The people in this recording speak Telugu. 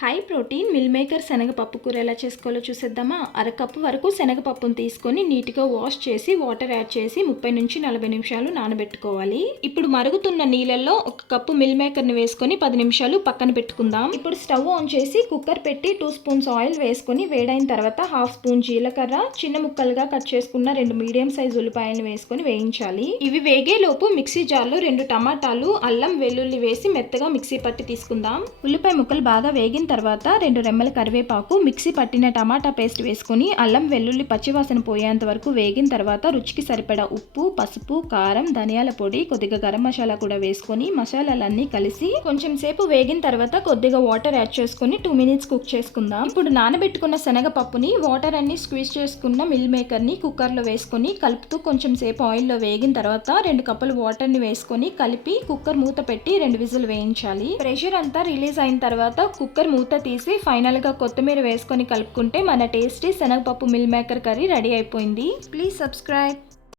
హై ప్రోటీన్ మిల్ మేకర్ శనగపప్పు కూర ఎలా చేసుకోవాలో చూసేద్దామా. అరకప్పు వరకు శనగపప్పును తీసుకొని నీట్గా వాష్ చేసి వాటర్ యాడ్ చేసి 30 నుంచి 40 నిమిషాలు నానబెట్టుకోవాలి. ఇప్పుడు మరుగుతున్న నీళ్ళల్లో ఒక కప్పు మిల్ మేకర్ని వేసుకొని 10 నిమిషాలు పక్కన పెట్టుకుందాం. ఇప్పుడు స్టవ్ ఆన్ చేసి కుక్కర్ పెట్టి 2 స్పూన్స్ ఆయిల్ వేసుకొని వేడైన తర్వాత హాఫ్ స్పూన్ జీలకర్ర, చిన్న ముక్కలుగా కట్ చేసుకున్న 2 మీడియం సైజ్ ఉల్లిపాయలను వేసుకొని వేయించాలి. ఇవి వేగేలోపు మిక్సీ జార్లో 2 టమాటాలు, అల్లం వెల్లుల్లి వేసి మెత్తగా మిక్సీ పట్టి తీసుకుందాం. ఉల్లిపాయ ముక్కలు బాగా వేగిన తర్వాత 2 రెమ్మల కరివేపాకు, మిక్సీ పట్టిన టమాటా పేస్ట్ వేసుకొని అల్లం వెల్లుల్లి పచ్చివాసన పోయేంత వరకు వేగిన తర్వాత రుచికి సరిపడా ఉప్పు, పసుపు, కారం, ధనియాల పొడి, కొద్దిగా గరం మసాలా కూడా వేసుకొని మసాలాలన్నీ కలిసి కొంచెం సేపు వేగిన తర్వాత కొద్దిగా వాటర్ యాడ్ చేసుకొని 2 మినిట్స్ కుక్ చేసుకుందాం. ఇప్పుడు నానబెట్టుకున్న శనగపప్పుని వాటర్ అన్ని స్క్వీజ్ చేసుకున్న మిల్ మేకర్ని కుక్కర్లో వేసుకొని కలుపుతూ కొంచెం సేపు ఆయిల్లో వేగిన తర్వాత 2 కప్పులు వాటర్ని వేసుకొని కలిపి కుక్కర్ మూత పెట్టి 2 విజిల్ వేయించాలి. ప్రెషర్ అంతా రిలీజ్ అయిన తర్వాత కుక్కర్ మూత తీసి ఫైనల్గా కొత్తిమీర వేసుకొని కలుపుకుంటే మన టేస్టీ శనగపప్పు మిల్ మేకర్ కర్రీ రెడీ అయిపోయింది. Please subscribe.